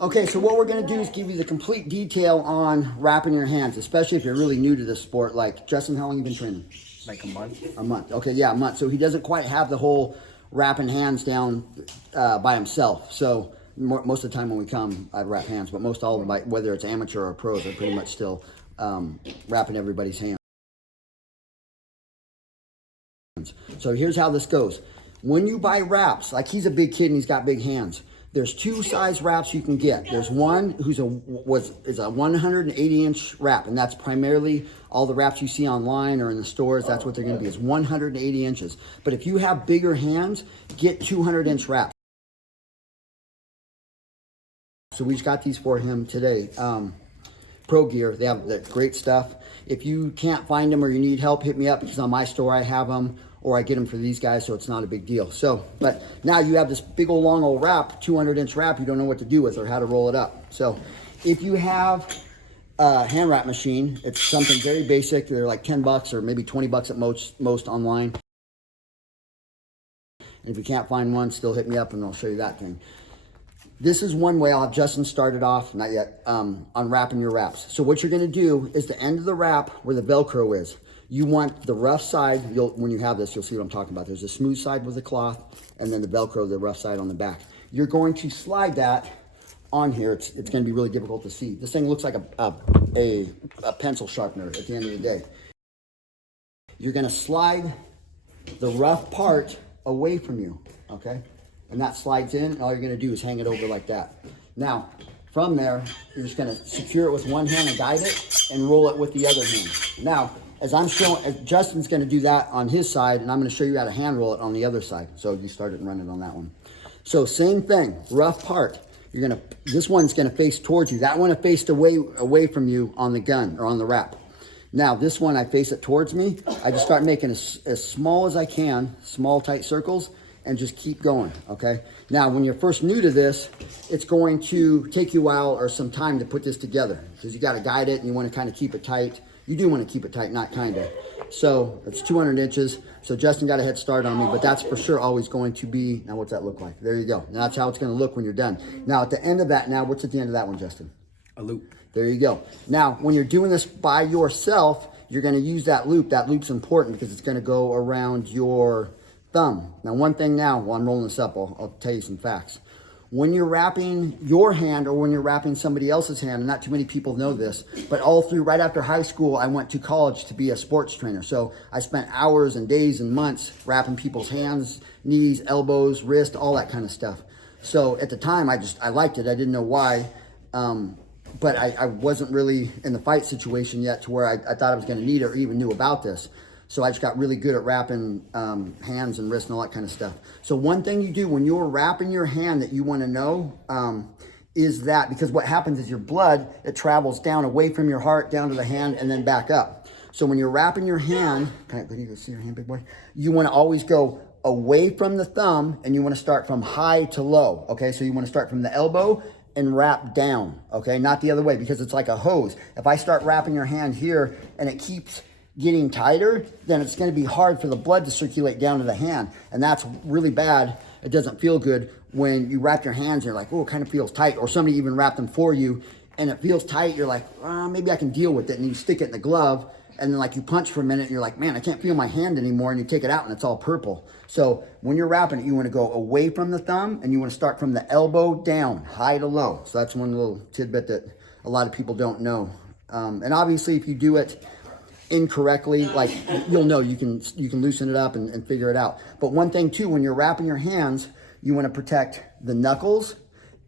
Okay, so what we're gonna do is give you the complete detail on wrapping your hands, especially if you're really new to this sport. Like, Justin, how long have you been training? Like a month. A month. Okay, yeah, a month. So he doesn't quite have the whole wrapping hands down by himself. So most of the time when we come, I wrap hands, but most all of them, whether it's amateur or pros, are pretty much still wrapping everybody's hands. So here's how this goes. When you buy wraps, like he's a big kid and he's got big hands, there's two size wraps you can get. There's one who's is a 180-inch wrap, and that's primarily all the wraps you see online or in the stores. That's what they're going to be, is 180 inches. But if you have bigger hands, get 200-inch wraps. So we just got these for him today. Pro Gear, they have the great stuff. If you can't find them or you need help, hit me up, because on my store I have them, or I get them for these guys, so it's not a big deal. So, but now you have this big old long old wrap, 200-inch wrap, you don't know what to do with or how to roll it up. So if you have a hand wrap machine, it's something very basic. They're like 10 bucks or maybe 20 bucks at most online. And if you can't find one, still hit me up and I'll show you that thing. This is one way. I'll have Justin started off, not yet, on wrapping your wraps. So what you're gonna do is the end of the wrap where the Velcro is, you want the rough side. When you have this, you'll see what I'm talking about. There's a smooth side with the cloth, and then the Velcro, the rough side on the back. You're going to slide that on here. It's going to be really difficult to see. This thing looks like a pencil sharpener at the end of the day. You're going to slide the rough part away from you, okay? And that slides in, and all you're going to do is hang it over like that. Now, from there, you're just going to secure it with one hand and guide it, and roll it with the other hand. Now, as Justin's going to do that on his side, and I'm going to show you how to hand roll it on the other side. So you start it and run it on that one. So same thing, rough part. This one's going to face towards you. That one I faced away from you on the gun or on the wrap. Now this one, I face it towards me. I just start making as small as I can, small tight circles, and just keep going, okay? Now, when you're first new to this, it's going to take you a while or some time to put this together, because you got to guide it and you want to kind of keep it tight. You do want to keep it tight, not kind of. So it's 200 inches. So Justin got a head start on me, but that's for sure always going to be, now what's that look like? There you go. Now that's how it's going to look when you're done. Now at the end of that, what's at the end of that one, Justin? A loop. There you go. Now, when you're doing this by yourself, you're going to use that loop. That loop's important because it's going to go around your thumb. Now, one thing now, while I'm rolling this up, I'll tell you some facts. When you're wrapping your hand or when you're wrapping somebody else's hand, and not too many people know this, but all through, right after high school, I went to college to be a sports trainer. So I spent hours and days and months wrapping people's hands, knees, elbows, wrist, all that kind of stuff. So at the time, I liked it. I didn't know why. But I wasn't really in the fight situation yet to where I thought I was going to need it or even knew about this. So I just got really good at wrapping hands and wrists and all that kind of stuff. So one thing you do when you're wrapping your hand that you want to know is that, because what happens is your blood, it travels down away from your heart, down to the hand, and then back up. So when you're wrapping your hand, can you see your hand, big boy? You want to always go away from the thumb, and you want to start from high to low, okay? So you want to start from the elbow and wrap down, okay? Not the other way, because it's like a hose. If I start wrapping your hand here and it keeps getting tighter, then it's going to be hard for the blood to circulate down to the hand, and that's really bad. It doesn't feel good when you wrap your hands and you're like, oh, it kind of feels tight, or somebody even wrapped them for you and it feels tight. You're like, maybe I can deal with it, and you stick it in the glove, and then like you punch for a minute and you're like, man, I can't feel my hand anymore, and you take it out and it's all purple. So when you're wrapping it, you want to go away from the thumb, and you want to start from the elbow down, high to low. So that's one little tidbit that a lot of people don't know. And obviously if you do it incorrectly, like, you'll know, you can loosen it up and figure it out. But one thing too, when you're wrapping your hands, you want to protect the knuckles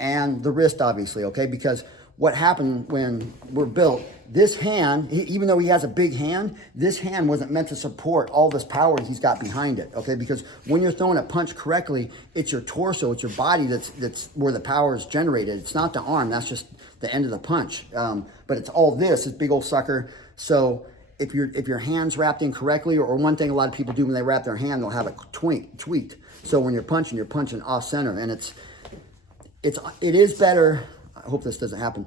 and the wrist, obviously, okay? Because what happened when we're built, this hand, even though he has a big hand, this hand wasn't meant to support all this power he's got behind it, okay? Because when you're throwing a punch correctly, it's your torso, it's your body that's where the power is generated. It's not the arm, that's just the end of the punch. But it's all this big old sucker. So if your hand's wrapped in correctly, or one thing a lot of people do when they wrap their hand, they'll have it tweaked. So when you're punching off center, and it is better. I hope this doesn't happen.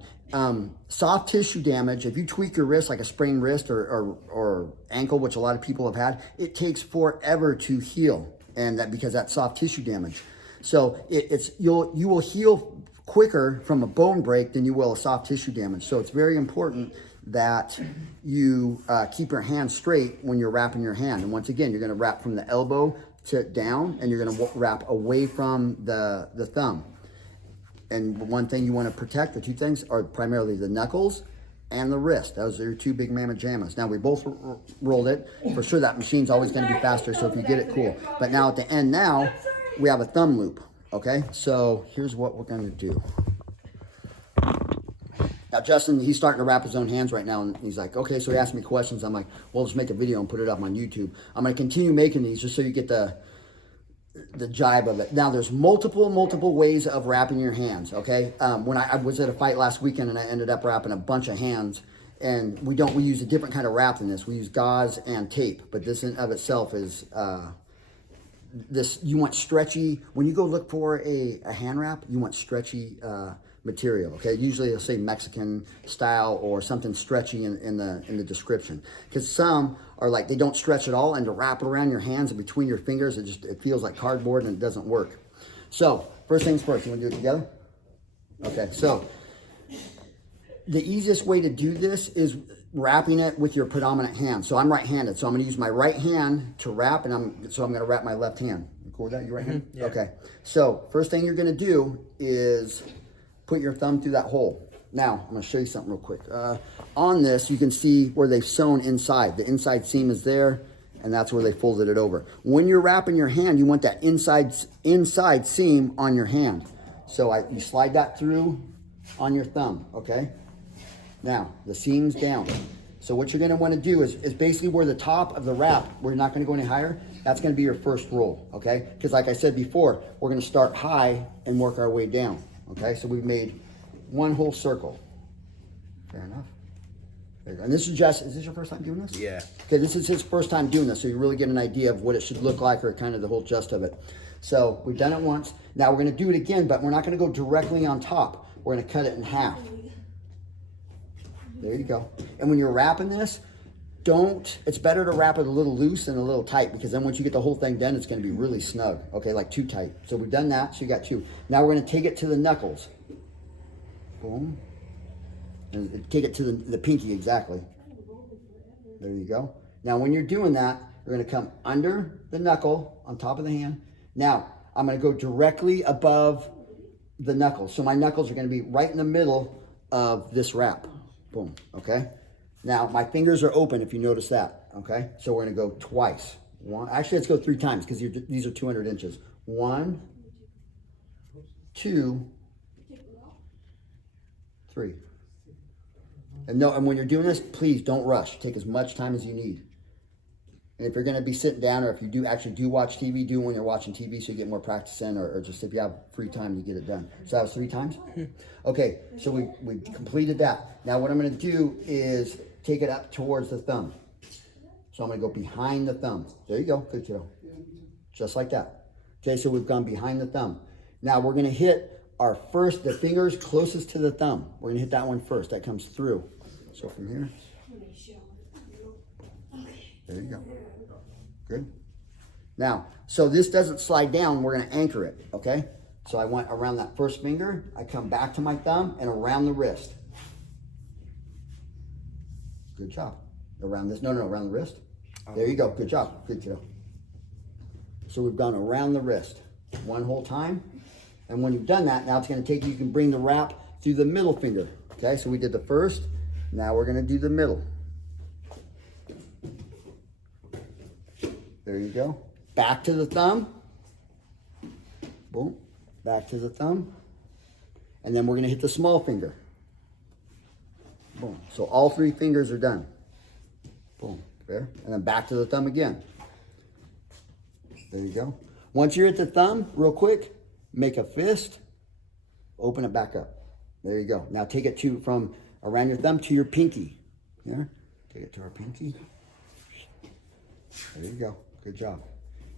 Soft tissue damage, if you tweak your wrist, like a sprained wrist or ankle, which a lot of people have had, it takes forever to heal, and because that's soft tissue damage. So you will heal quicker from a bone break than you will a soft tissue damage. So it's very important that you keep your hand straight when you're wrapping your hand. And once again, you're going to wrap from the elbow to down, and you're going to wrap away from the thumb. And one thing you want to protect, the two things, are primarily the knuckles and the wrist. Those are your two big mamma jammas. Now, we both rolled it. For sure, that machine's always going to be faster, so if you get it, cool. But now at the end now, we have a thumb loop, okay? So here's what we're going to do. Now, Justin, he's starting to wrap his own hands right now, and he's like, okay, so he asked me questions. I'm like, well, just make a video and put it up on YouTube. I'm going to continue making these just so you get the jibe of it. Now, there's multiple ways of wrapping your hands, okay? When I was at a fight last weekend, and I ended up wrapping a bunch of hands, and we use a different kind of wrap than this. We use gauze and tape, but this in of itself is, you want stretchy. When you go look for a hand wrap, you want stretchy material, okay? Usually it'll say Mexican style or something stretchy in the description, because some are like, they don't stretch at all, and to wrap it around your hands and between your fingers, it feels like cardboard and it doesn't work. So first things first, you want to do it together? Okay, so the easiest way to do this is wrapping it with your predominant hand. So I'm right-handed, so I'm going to use my right hand to wrap, and I'm going to wrap my left hand. You cool with that? You right-handed? Yeah. Okay. So first thing you're going to do is put your thumb through that hole. Now, I'm going to show you something real quick. On this, you can see where they've sewn inside. The inside seam is there, and that's where they folded it over. When you're wrapping your hand, you want that inside seam on your hand. So you slide that through on your thumb, okay? Now, the seam's down. So what you're going to want to do is basically where the top of the wrap, we're not going to go any higher, that's going to be your first roll, okay? Because like I said before, we're going to start high and work our way down, okay? So we've made one whole circle. Fair enough. And this is this your first time doing this? Yeah. Okay, this is his first time doing this, so you really get an idea of what it should look like, or kind of the whole gist of it. So we've done it once. Now we're going to do it again, but we're not going to go directly on top. We're going to cut it in half. There you go. And when you're wrapping this, it's better to wrap it a little loose than a little tight, because then once you get the whole thing done, it's going to be really snug. Okay, like too tight. So we've done that, so you got two. Now we're going to take it to the knuckles. Boom. And take it to the pinky, exactly. There you go. Now when you're doing that, you're going to come under the knuckle on top of the hand. Now I'm going to go directly above the knuckles. So my knuckles are going to be right in the middle of this wrap. Boom. Okay. Now my fingers are open, if you notice that. Okay. So we're going to go twice. Actually, let's go 3 times, because these are 200 inches. 1, 2, 3. And when you're doing this, please don't rush. Take as much time as you need. And if you're going to be sitting down, or if you do watch TV, do it when you're watching TV, so you get more practice in, or just if you have free time, you get it done. So that was 3 times? Okay, so we completed that. Now what I'm going to do is take it up towards the thumb. So I'm going to go behind the thumb. There you go. Good kiddo. Just like that. Okay, so we've gone behind the thumb. Now we're going to hit the fingers closest to the thumb. We're going to hit that one first. That comes through. So from here. There you go. Good. Now, so this doesn't slide down. We're going to anchor it, okay? So I went around that first finger. I come back to my thumb and around the wrist. Good job. Around this. No, around the wrist. There you go. Good job. Good job. So we've gone around the wrist one whole time. And when you've done that, now it's going to you can bring the wrap through the middle finger. Okay, so we did the first. Now we're going to do the middle. There you go. Back to the thumb. Boom. Back to the thumb. And then we're going to hit the small finger. Boom. So all 3 fingers are done. Boom. There. And then back to the thumb again. There you go. Once you're at the thumb, real quick, make a fist. Open it back up. There you go. Now take it from around your thumb to your pinky. Here. Take it to our pinky. There you go. Good job.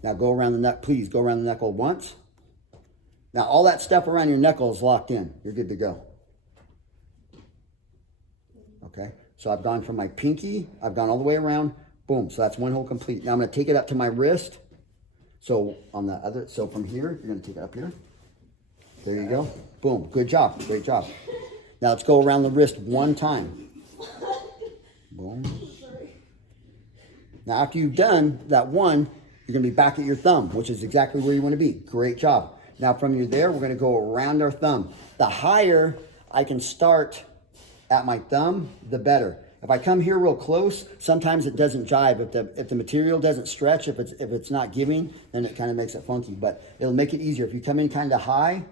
Now go around the neck. Please go around the knuckle once. Now all that stuff around your knuckle is locked in. You're good to go. Okay. So I've gone from my pinky. I've gone all the way around. Boom. So that's one hole complete. Now I'm going to take it up to my wrist. So from here, you're going to take it up here. There you go. Boom. Good job. Great job. Now let's go around the wrist one time. Boom. Now after you've done that one, you're going to be back at your thumb, which is exactly where you want to be. Great job. Now from you there, we're going to go around our thumb. The higher I can start at my thumb, the better. If I come here real close, sometimes it doesn't jive. If the material doesn't stretch, if it's not giving, then it kind of makes it funky. But it'll make it easier. If you come in kind of high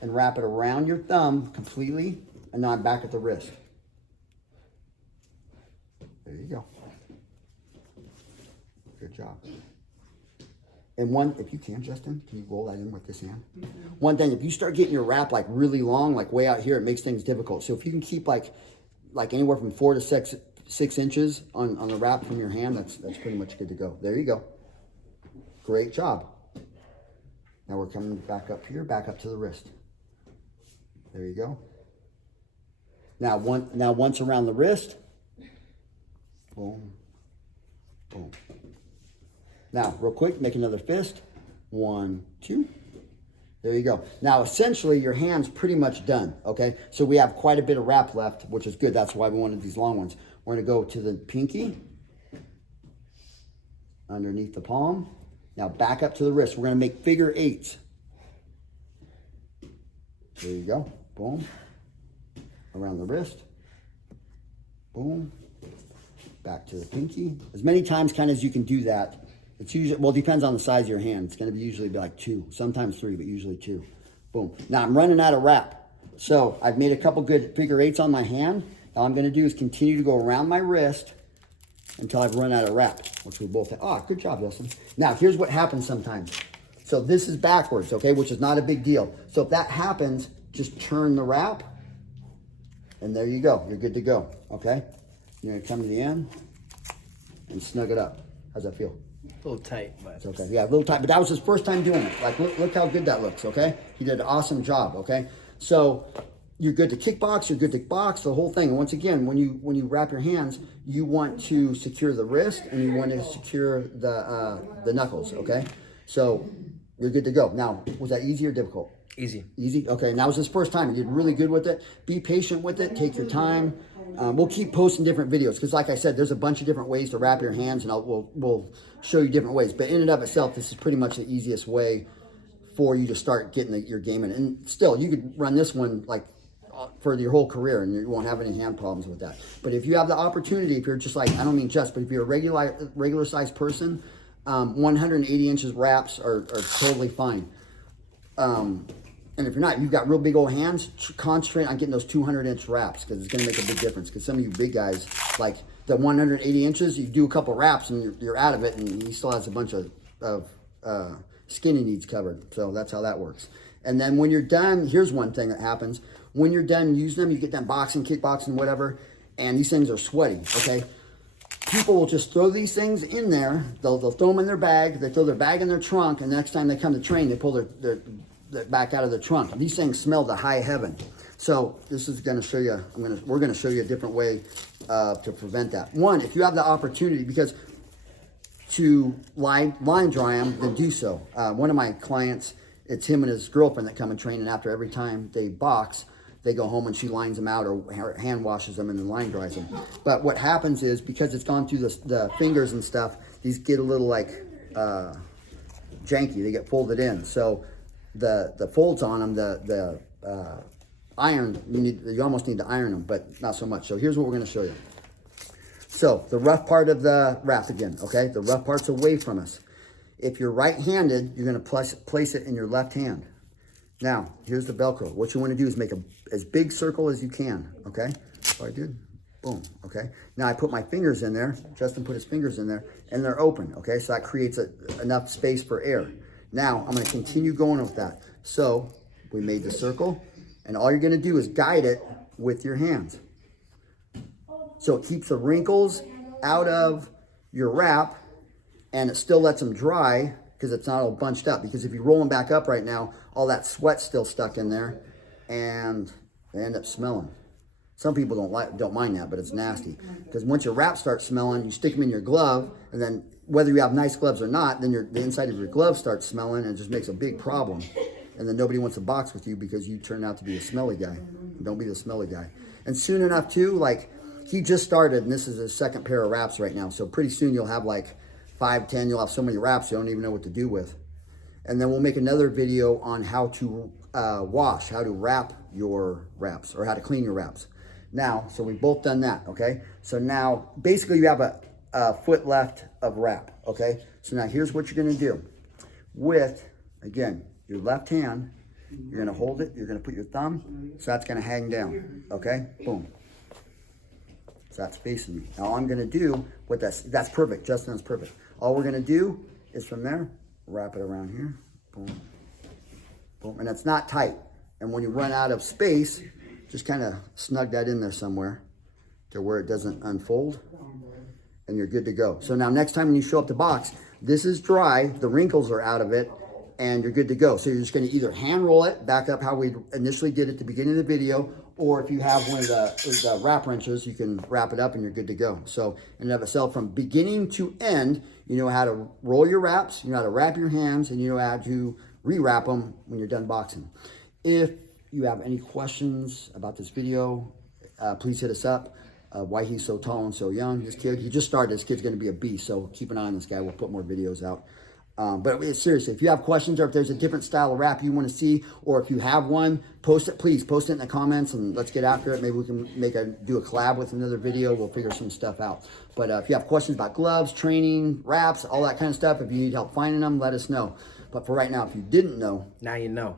and wrap it around your thumb completely, and now I'm back at the wrist. There you go. Good job. And one, if you can, Justin, can you roll that in with this hand? One thing, if you start getting your wrap like really long, like way out here, it makes things difficult. So if you can keep like anywhere from 4 to 6 inches on the wrap from your hand, that's pretty much good to go. There you go. Great job. Now we're coming back up here, back up to the wrist. There you go. Now once around the wrist, boom, boom. Now, real quick, make another fist. 1, 2. There you go. Now, essentially, your hand's pretty much done, okay? So we have quite a bit of wrap left, which is good. That's why we wanted these long ones. We're going to go to the pinky, underneath the palm. Now, back up to the wrist. We're going to make figure 8s. There you go. Boom. Around the wrist. Boom. Back to the pinky. As many times kind of as you can do that. It's usually, well, it depends on the size of your hand. It's going to be usually like 2, sometimes 3, but usually 2. Boom. Now I'm running out of wrap. So I've made a couple good figure 8s on my hand. All I'm going to do is continue to go around my wrist until I've run out of wrap, which we both have. Oh, good job, Justin. Now here's what happens sometimes. So this is backwards, okay, which is not a big deal. So if that happens, just turn the wrap, and there you go. You're good to go, okay? You're going to come to the end and snug it up. How's that feel? A little tight, but it's okay. Yeah, a little tight, but that was his first time doing it. Like, look how good that looks, okay? He did an awesome job, okay? So you're good to kickbox, you're good to box, the whole thing. And once again, when you wrap your hands, you want to secure the wrist and you want to secure the knuckles, okay? So you're good to go. Now, was that easy or difficult? Easy. Easy? Okay, and that was his first time. He did really good with it. Be patient with it. Take your time. We'll keep posting different videos because, like I said, there's a bunch of different ways to wrap your hands, and we'll show you different ways. But in and of itself, this is pretty much the easiest way for you to start getting your game in. And still, you could run this one like for your whole career, and you won't have any hand problems with that. But if you have the opportunity, if you're just like, I don't mean just, but if you're a regular sized person, 180 inches wraps are totally fine. And if you're not, you've got real big old hands, concentrate on getting those 200-inch wraps because it's going to make a big difference. Because some of you big guys, like the 180 inches, you do a couple wraps and you're out of it, and he still has a bunch of skin he needs covered. So that's how that works. And then when you're done, here's one thing that happens. When you're done using them, you get done boxing, kickboxing, whatever, and these things are sweaty, okay? People will just throw these things in there. They'll throw them in their bag. They throw their bag in their trunk, and the next time they come to train, they pull their back out of the trunk. These things smell to high heaven. So this is going to show you, we're going to show you a different way to prevent that. One, if you have the opportunity, because to line dry them, then do so. One of my clients, it's him and his girlfriend that come and train, and after every time they box, they go home and she lines them out or hand washes them and then line dries them. But what happens is, because it's gone through the fingers and stuff, these get a little like janky. They get folded in. So the folds on them, the iron, you almost need to iron them, but not so much. So here's what we're going to show you. So the rough part of the wrap again, okay? The rough part's away from us. If you're right-handed, you're going to place it in your left hand. Now, here's the Velcro. What you want to do is make as big circle as you can, okay? So I did, boom, okay? Now I put my fingers in there. Justin put his fingers in there, and they're open, okay? So that creates enough space for air. Now, I'm going to continue going with that. So we made the circle, and all you're going to do is guide it with your hands. So it keeps the wrinkles out of your wrap, and it still lets them dry because it's not all bunched up. Because if you roll them back up right now, all that sweat's still stuck in there, and they end up smelling. Some people don't mind that, but it's nasty. Because once your wrap starts smelling, you stick them in your glove, and then whether you have nice gloves or not, then the inside of your glove starts smelling, and it just makes a big problem. and then nobody wants to box with you because you turn out to be a smelly guy. Don't be the smelly guy. And soon enough too, like he just started, and this is his second pair of wraps right now. So pretty soon you'll have like 5, 10, you'll have so many wraps you don't even know what to do with. And then we'll make another video on how to wash, how to wrap your wraps, or how to clean your wraps. Now, so we've both done that, okay? So now, basically you have a foot left of wrap, okay? So now here's what you're gonna do. With, again, your left hand, you're gonna hold it, you're gonna put your thumb, so that's gonna hang down, okay? Boom. So that's facing me. Now all I'm gonna do, that's perfect, Justin, that's perfect. All we're gonna do is from there, wrap it around here, boom, boom, and it's not tight. And when you run out of space, just kind of snug that in there somewhere to where it doesn't unfold, and you're good to go. So now next time when you show up to box, this is dry, the wrinkles are out of it, and you're good to go. So you're just gonna either hand roll it, back up how we initially did at the beginning of the video, or if you have one of the wrap wrenches, you can wrap it up and you're good to go. So in and of itself, from beginning to end, you know how to roll your wraps, you know how to wrap your hands, and you know how to re-wrap them when you're done boxing. If you have any questions about this video, please hit us up. Why he's so tall and so young. This kid, he just started. This kid's going to be a beast, so keep an eye on this guy. We'll put more videos out. But seriously, if you have questions or if there's a different style of wrap you want to see, or if you have one, post it, please. Post it in the comments and let's get after it. Maybe we can do a collab with another video. We'll figure some stuff out. But if you have questions about gloves, training, wraps, all that kind of stuff, if you need help finding them, let us know. But for right now, if you didn't know, Now you know.